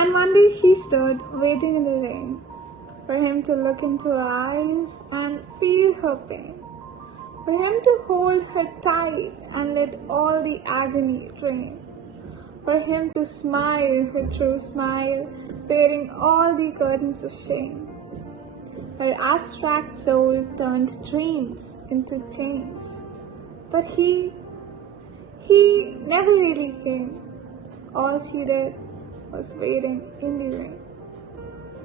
And one day she stood waiting in the rain for him to look into her eyes and feel her pain, for him to hold her tight and let all the agony drain, for him to smile her true smile, bearing all the curtains of shame. Her abstract soul turned dreams into chains, but he never really came. All she did was waiting in the rain.